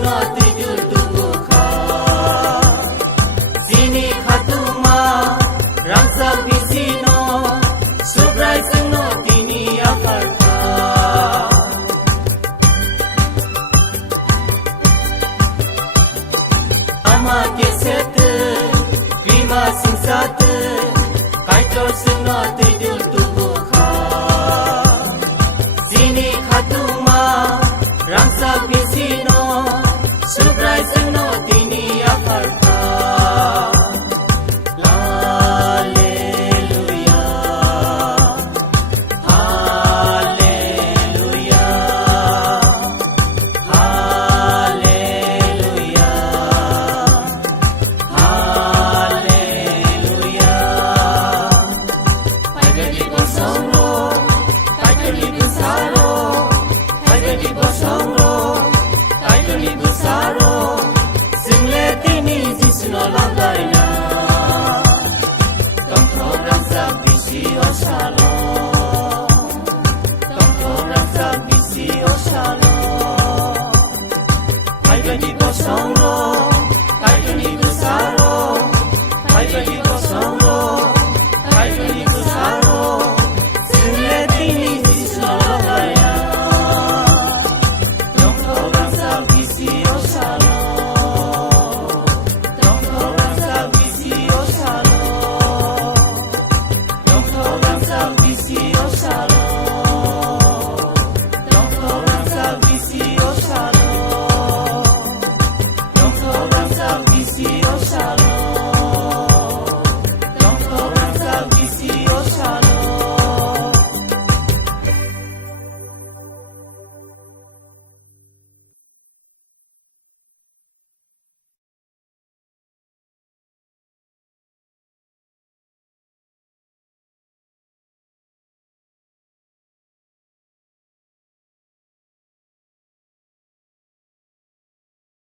sungno tujul tubuh kha sini khatuma rangsa bisino subrai sungno tini afar kha ama keset krima singsat kaito sungno tujul tubuh kha sini khatuma rangsa bisino subrai sungno tini afar kha hallelujah hallelujah hallelujah hallelujah Pagani bosongro pagani busaro pagani bosongro pagani busaro single tini jisno langaina Tongkong sa bisi osalo Tongkong sa bisi osalo Pagani bosongro pagani busaro pagani